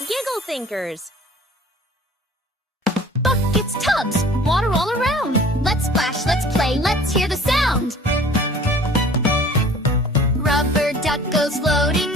Giggle thinkers. Buckets, tubs, water all around. Let's splash, let's play, let's hear the sound. Rubber duck goes floating